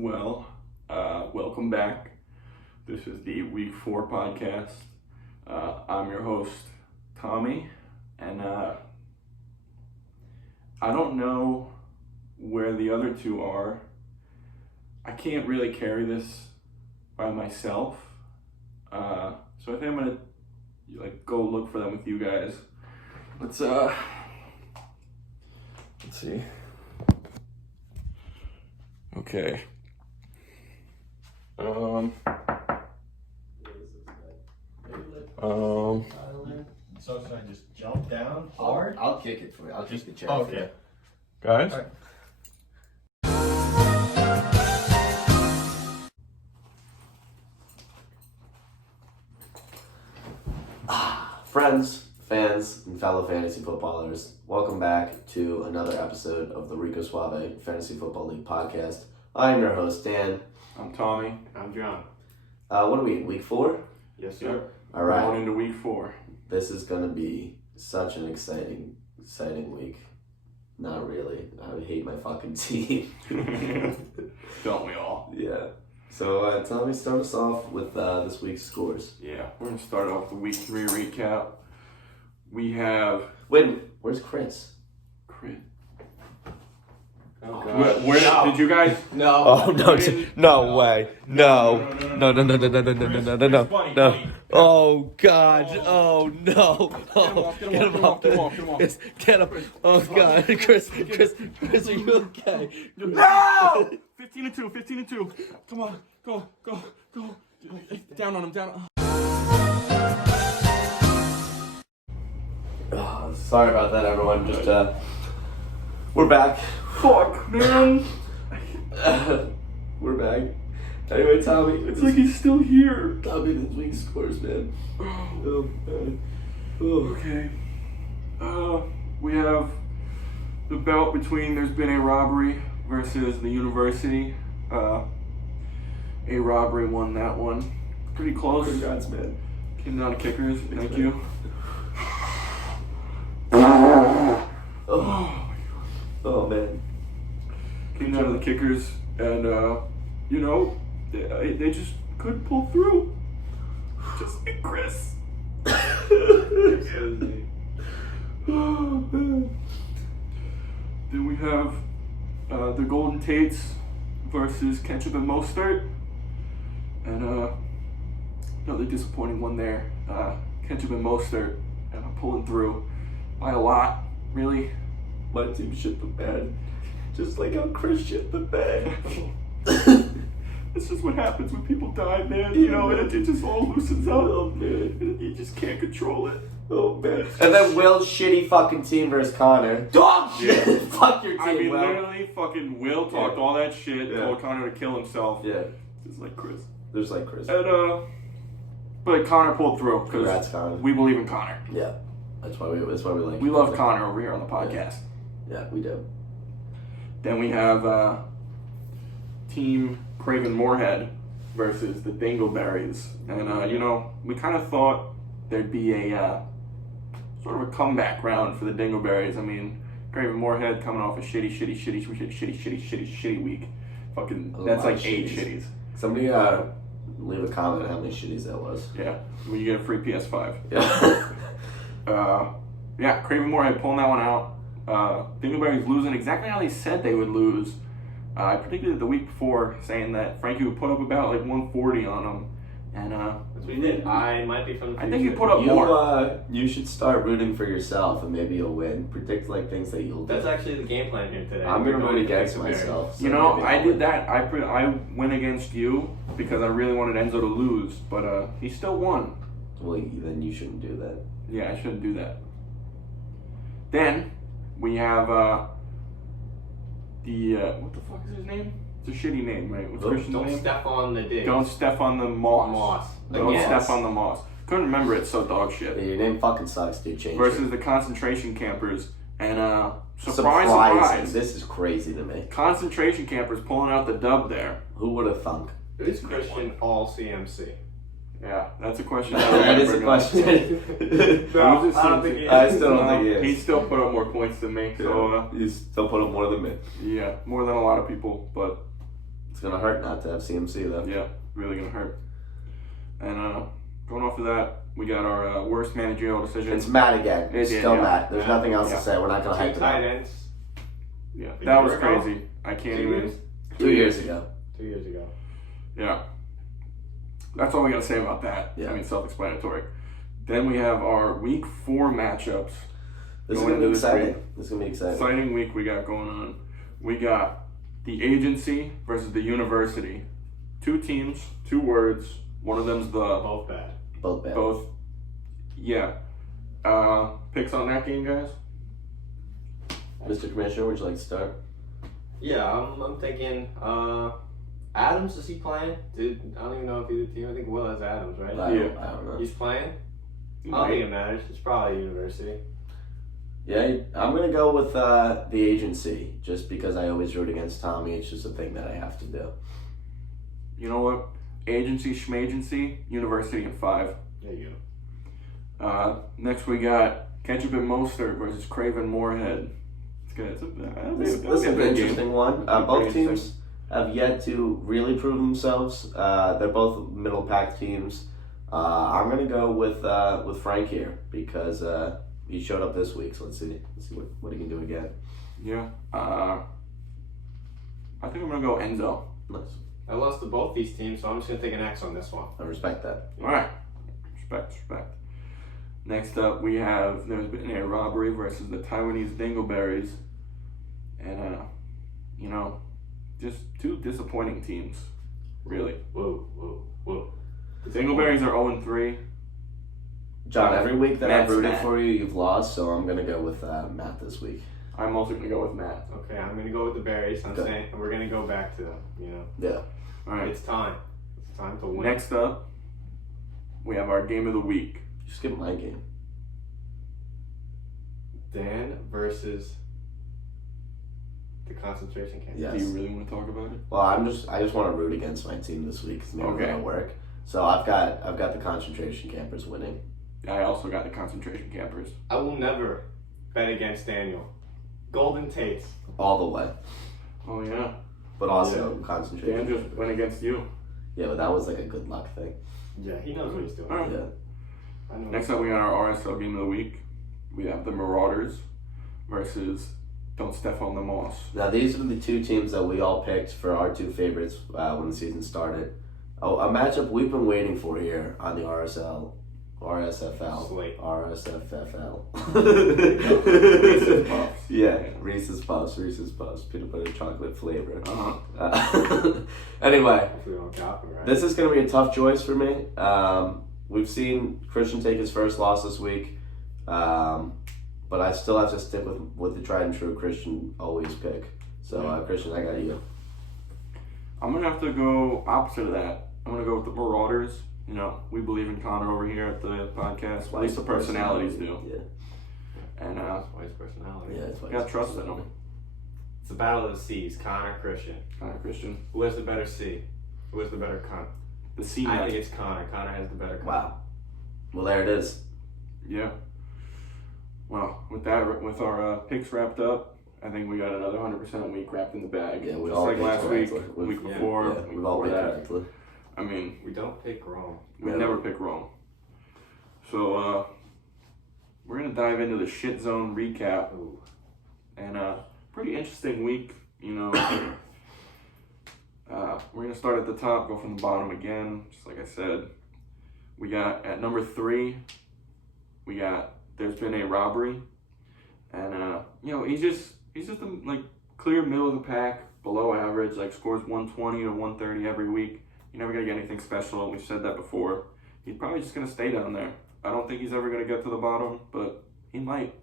Welcome back. This is the Week 4 podcast. I'm your host, Tommy, and I don't know where the other two are. I can't really carry this by myself, so I think I'm gonna go look for them with you guys. Let's see. Okay. So should I just jump down hard? I'll kick it for you. I'll kick the chair for you. Guys? Friends, fans, and fellow fantasy footballers, welcome back to another episode of the Rico Suave Fantasy Football League podcast. I'm your host, Dan. I'm Tommy. I'm John. What are we in, week 4? Yes, sir. All right. Going into week 4. This is going to be such an exciting week. Not really. I hate my fucking team. Don't we all? Yeah. So, Tommy, start us off with this week's scores. Yeah, we're going to start off the week 3 recap. We have... Wait, where's Chris? Chris. Oh, Where no. Did you guys... No. Oh, no way. No. Oh, God. Oh, no. Oh, get him off. Get him. Oh, God. Chris, are you okay? No! 15-2. Come on. Go. Down on him. Oh, sorry about that, everyone. Just, we're back. Fuck, man. We're back. Anyway, Tommy, It's like he's still here. Tommy, this week's scores, man. Oh, man. Okay. We have the bout between There's Been a Robbery versus the University. A Robbery won that one. Pretty close. Congrats, man. Came down to kickers. Thank you. Oh, man. Came down to the kickers, and they just couldn't pull through. Just like Chris. Oh, man. Then we have the Golden Tates versus Ketchup and Mostert, and another disappointing one there. Ketchup and Mostert pulling through by a lot, really. My team shit the bed. Just like how Chris shit the bed. It's just what happens when people die, man. You know, and it just all loosens up. Oh, man. You just can't control it. Oh, man. And then Will's shitty fucking team versus Connor. Dog shit! Yeah. Fuck your team, I mean, Will. literally, fucking Will talked all that shit, told Connor to kill himself. Yeah. Just like Chris. There's like Chris. And, but Connor pulled through, Congrats, because Connor. we believe in Connor. Yeah. That's why we like We love Connor over here on the podcast. Yeah, we do. Then we have Team Craven Moorhead versus the Dingleberries. And, we kind of thought there'd be a sort of a comeback round for the Dingleberries. I mean, Craven Moorhead coming off a shitty week. Fucking, that's like 8 shitties. Somebody leave a comment on how many shitties that was. Yeah, when you get a free PS5. Yeah. Yeah, Craven Moorhead pulling that one out. Dingleberries losing exactly how they said they would lose. I predicted it the week before, saying that Frankie would put up about like 140 on them, and That's what you did. I might be from the future. I think he put up more. You should start rooting for yourself, and maybe you'll win. Predict like things that you'll do. That's actually the game plan here today. I'm gonna root against myself. So You know, maybe I I'll did win. that. I went against you because I really wanted Enzo to lose, but he still won. Well, then you shouldn't do that. Yeah, I shouldn't do that. Then we have what the fuck is his name? It's a shitty name, right? What's Christian's Don't name? step on the dig. Don't step on the moss. Don't Yes. step on the moss. Couldn't remember it, so dog shit. Yeah, your name fucking sucks, dude. Change Versus it. the concentration campers, and surprise, This is crazy to me. concentration campers pulling out the dub there. Who would have thunk? Is Christian all CMC? Yeah, that's a question. That is a question. No, I don't think he is. I still don't think he is. He still put up more points than me, so You still put up more than me. yeah, more than a lot of people. But It's gonna hurt not to have CMC though. Yeah, really gonna hurt. And going off of that, we got our worst managerial decision. It's Matt again. It's still Matt. There's Yeah. nothing else to say. We're not gonna hype Two it up. tight ends. Yeah, A that year was ago? crazy. I can't 2 even. years? 2 years ago. 2 years ago. Yeah. That's all we gotta say about that. Yeah. I mean, self-explanatory. Then we have our week 4 matchups. This is Going gonna be into this exciting. week. This is gonna be exciting. Exciting week we got going on. We got the agency versus the university. 2 teams, 2 words. One of them's the Both bad. Both bad. both. Yeah. Picks on that game, guys. Mr. Commissioner, would you like to start? Yeah, I'm thinking. Adams, is he playing? I don't even know if he's a team. I think Will has Adams, right? I Yeah. don't know. He's playing. I don't think it matters. It's probably university. Yeah, I'm gonna go with the agency just because I always root against Tommy. It's just a thing that I have to do. You know what? Agency, schmagency, university in 5. There you Next we got Ketchup and Mostert versus Craven Moorhead. It's good. This is an interesting one. Both teams have yet to really prove themselves. They're both middle pack teams. I'm gonna go with Frank here because he showed up this week. So let's see what he can do again. Yeah. I think I'm gonna go Enzo. Nice. I lost to both these teams, so I'm just gonna take an X on this one. I respect that. All right. Respect. Next up, we have there's been a robbery versus the Taiwanese Dingleberries, and just 2 disappointing teams, really. Whoa. The Dingleberries are 0-3. John, every week that I've Matt's rooted Matt. for you, you've lost. So I'm gonna go with Matt this week. I'm also gonna go with Matt. Okay, I'm gonna go with the Berries. I'm Good. saying we're gonna go back to them. Yeah. All right. It's time. It's time to win. Next up, we have our game of the week. You skipped my game. Dan versus the concentration camp. Yes. Do you really want to talk about it? Well, I just want to root against my team this week because maybe Okay. that'll work. So I've got the concentration campers winning. I also got the concentration campers. I will never bet against Daniel. Golden Tates. All the way. Oh yeah. But also concentration. Dan just went against you. Yeah, but that was like a good luck thing. Yeah, he knows what he's doing. All right. Yeah. I know. Next up, we got our RSL game of the week. We have the Marauders versus Don't Step on the Moss. Now these are the 2 teams that we all picked for our 2 favorites when the season started. Oh, a matchup we've been waiting for here on the RSFFL. Slate. RSFFL. Reese's Puffs. Yeah, Reese's Puffs, peanut butter chocolate flavor. Uh-huh. Anyway, Hopefully we don't copyright. this is going to be a tough choice for me. We've seen Christian take his first loss this week, but I still have to stick with the tried and true Christian always pick. So, Christian, I got you. I'm going to have to go opposite of that. I'm going to go with the Marauders. You know, we believe in Connor over here at the podcast. At least the personalities do. Yeah. And Wise personality. Yeah, it's I got trust in them. It's the battle of the C's. Connor, Christian. Connor Christian. Who has the better C? Who has the better con? The C I man. think it's Connor. Connor has the better con. Wow. Well, there it is. Yeah. Well, with our picks wrapped up, I think we got another 100% week wrapped in the bag. Yeah, we Just all like picked last week, correctly. week Yeah. before, Yeah, week we've all before picked that. correctly. I mean, We don't pick wrong. we Yeah. never pick wrong. So we're gonna dive into the shit zone recap, Ooh. and pretty interesting week. You know, we're gonna start at the top, go from the bottom again. Just like I said, we got at number 3. There's been a robbery, and he's just a clear middle of the pack, below average. Like scores 120 to 130 every week. You're never gonna get anything special. We've said that before. He's probably just gonna stay down there. I don't think he's ever gonna get to the bottom, but he might.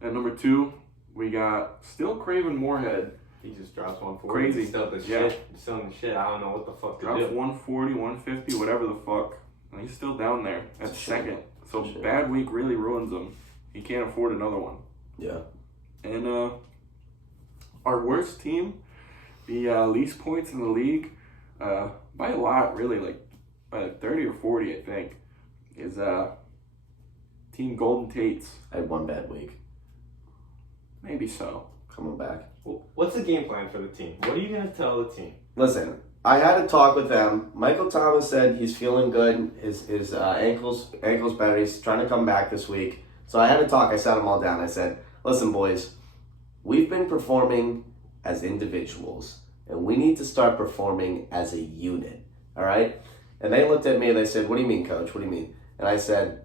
At number 2, we got still Craven Moorhead. He just drops 140. Crazy. He's still the Yeah. shit. He's still in the shit. I don't know what the fuck to Drops do. 140, 150, whatever the fuck. And he's still down there at It's a shame. second. So It's a shame. bad week really ruins him. He can't afford another one. Yeah. And our worst team, the least points in the league, by a lot, really, like by 30 or 40, I think, is Team Golden Tates. I had one bad week. Maybe so. coming back. What's the game plan for the team? What are you going to tell the team? Listen, I had a talk with them. Michael Thomas said he's feeling good. His ankle's better. He's trying to come back this week. So I had a talk. I sat them all down. I said, listen, boys, we've been performing as individuals, and we need to start performing as a unit, all right? And they looked at me and they said, what do you mean, Coach? What do you mean? And I said,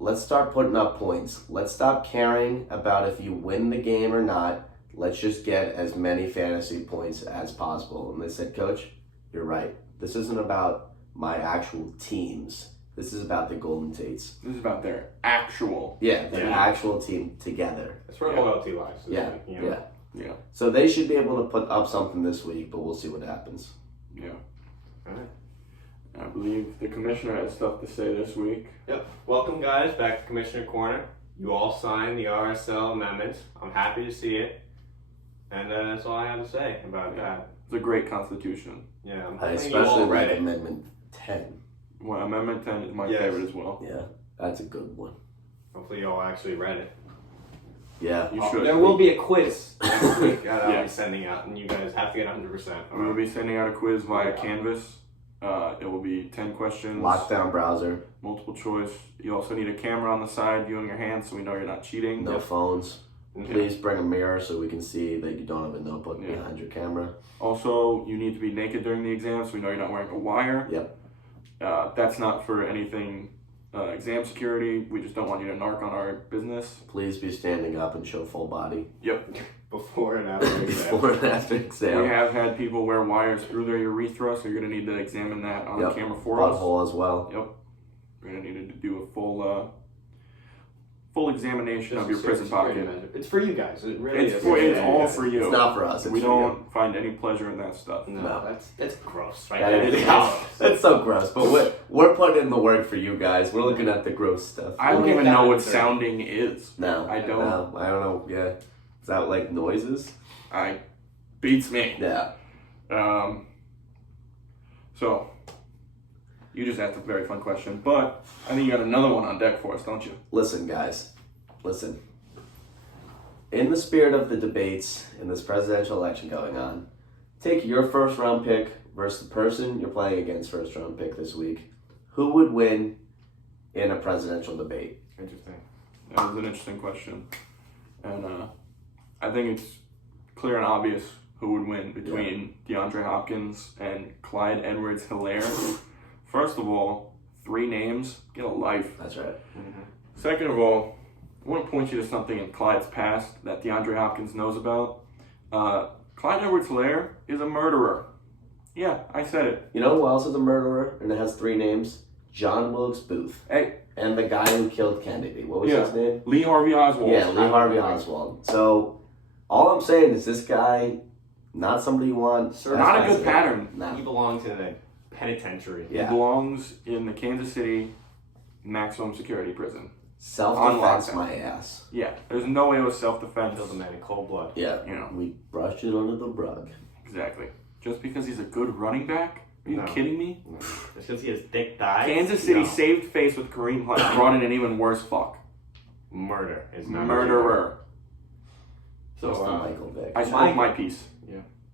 let's start putting up points. Let's stop caring about if you win the game or not. Let's just get as many fantasy points as possible. And they said, Coach, you're right. This isn't about my actual teams. This is about the Golden Tates. This is about their actual. Yeah, their actual team together. That's where loyalty lies. Yeah, you know? Yeah. So they should be able to put up something this week, but we'll see what happens. Yeah. All right. I believe the commissioner has stuff to say this week. Yep. Welcome, guys, back to Commissioner Corner. You all signed the RSL amendments. I'm happy to see it. And that's all I have to say about that. It's a great constitution. Yeah, I'm I hoping you all especially read like it. Amendment 10. Well, Amendment 10 is my Yes. favorite as well. Yeah, that's a good one. Hopefully you all actually read it. Yeah. You should. There will be a quiz next week that I'll Yeah. be sending out, and you guys have to get 100%. We will be sending out a quiz via Canvas. It will be 10 questions. Lockdown browser. Multiple choice. You also need a camera on the side viewing your hands so we know you're not cheating. No phones. Okay. Please bring a mirror so we can see that you don't have a notebook Yeah. behind your camera. Also, you need to be naked during the exam so we know you're not wearing a wire. Yep. That's not for anything exam security. We just don't want you to narc on our business. Please be standing up and show full body Yep. Before and after the exam. before and after exam. We have had people wear wires through their urethra, so you're going to need to examine that on Yep. camera for us. Butthole as well. Yep. We're going to need to do a full examination Just of your a prison security pocket. measure. It's for you guys. It really is. It's all for you. It's not for us. It's We for don't find any pleasure in that stuff. No, No. that's gross, right? Yeah, there. that's so gross. But we're putting in the work for you guys. We're looking at the gross stuff. I don't We'll even get know that what in third. sounding is. No, I don't. No, I don't know. Yeah, is that like noises? Beats me. Yeah. So, you just asked a very fun question, but I think you got another one on deck for us, don't you? Listen, guys. Listen. In the spirit of the debates in this presidential election going on, take your first round pick versus the person you're playing against first round pick this week. Who would win in a presidential debate? Interesting. That was an interesting question. And I think it's clear and obvious who would win between DeAndre Hopkins and Clyde Edwards-Helaire. First of all, 3 names, get a life. That's right. Second of all, I want to point you to something in Clyde's past that DeAndre Hopkins knows about. Clyde Edwards-Helaire is a murderer. Yeah, I said it. You know who else is a murderer and it has 3 names? John Wilkes Booth. Hey, And the guy who killed Kennedy. What was his name? Lee Harvey Oswald. Yeah, Lee Harvey Oswald. So, all I'm saying is this guy, not somebody you want. Sir, Not a as good pattern. No. He belongs in a penitentiary. He Yeah. belongs in the Kansas City maximum security prison. Self-defense On lockdown. my ass. Yeah, there's no way it was self-defense. Killed a man in cold blood. Yeah. You know. We brushed it under the rug. Exactly. Just because he's a good running back? Are you No. kidding me? Just because he has thick thighs. Kansas City No. saved face with Kareem Hunt brought in an even worse fuck. Murder is not Murderer. So, Just the Michael Vick. I spoke my piece.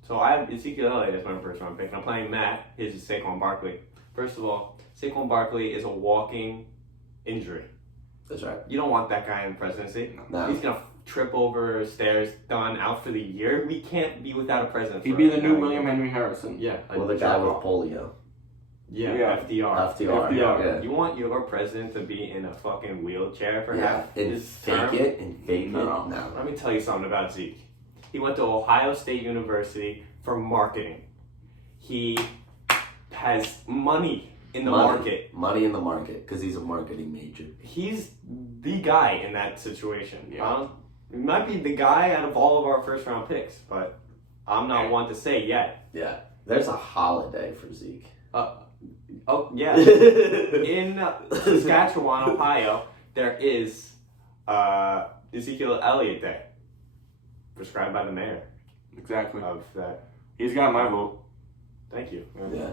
So I have Ezekiel Elliott as my first round pick, and I'm playing Matt. His is Saquon Barkley. First of all, Saquon Barkley is a walking injury. That's right. You don't want that guy in the presidency. No. He's gonna trip over stairs, done, out for the year. We can't be without a president. He'd for be the a new year. William Henry Harrison. Yeah. Well, the guy with polio. Yeah, Yeah. FDR. FDR. FDR. Yeah. You want your president to be in a fucking wheelchair for Yeah. half And his fake term? it and fake No. it. No. Let me tell you something about Zeke. He went to Ohio State University for marketing. He has money in the market. Money in the market because he's a marketing major. He's the guy in that situation. Yeah. He might be the guy out of all of our first round picks, but I'm not one to say yet. Yeah. There's a holiday for Zeke. Oh, yeah. In Saskatchewan, Ohio, there is Ezekiel Elliott Day, prescribed by the mayor Exactly. of that. He's got my vote. Thank you. Yeah.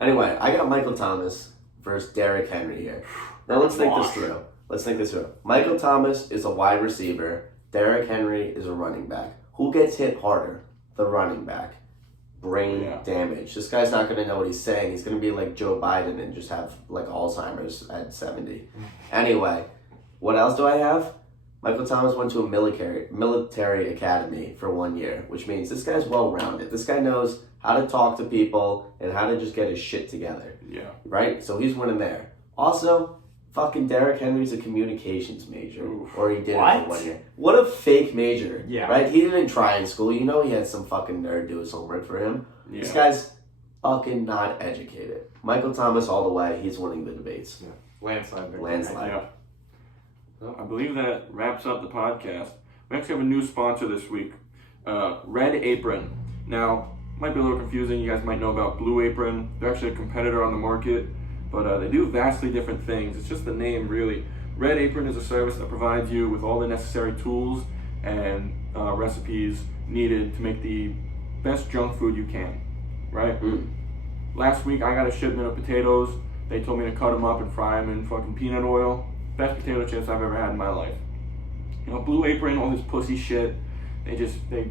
Anyway, I got Michael Thomas versus Derrick Henry here. Now let's think this through. Michael Thomas is a wide receiver. Derrick Henry is a running back. Who gets hit harder? The running back. Brain damage. This guy's not going to know what he's saying. He's going to be like Joe Biden and just have like Alzheimer's at 70. Anyway, what else do I have? Michael Thomas went to a military academy for 1 year, which means this guy's well-rounded. This guy knows how to talk to people and how to just get his shit together. Yeah. Right? So he's winning there. Also, fucking Derrick Henry's a communications major. Oof. Or he did it What? for 1 year. What a fake major. Yeah. Right? He didn't try in school. You know he had some fucking nerd do his homework for him. Yeah. This guy's fucking not educated. Michael Thomas all the way. He's winning the debates. Landslide. victory. Landslide. Yeah. I believe that wraps up the podcast. We actually have a new sponsor this week, Red Apron. Now, might be a little confusing. You guys might know about Blue Apron. They're actually a competitor on the market, but they do vastly different things. It's just the name, really. Red Apron is a service that provides you with all the necessary tools and recipes needed to make the best junk food you can, right? Last week, I got a shipment of potatoes. They told me to cut them up and fry them in fucking peanut oil. Best potato chips I've ever had in my life. You know, Blue Apron, all this pussy shit. They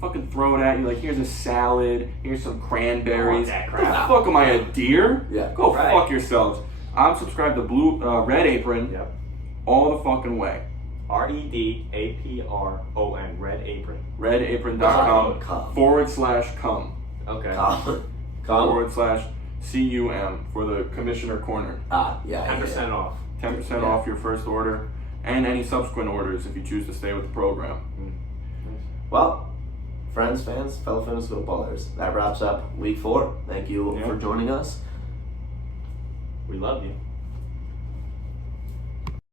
fucking throw it at you like, here's a salad, here's some cranberries. that What crap. the fuck am I, a deer? Yeah. Go Right. fuck yourselves. I'm subscribed to Red Apron Yep. all the fucking way. REDAPRON. Red Apron. Redapron.com /come. Okay. Come. /CUM for the Commissioner Corner. Yeah. 10% off. 10% off your first order and any subsequent orders if you choose to stay with the program. Well, friends, fans, fellow fantasy footballers, that wraps up week 4. Thank you Yeah. for joining us. We love you.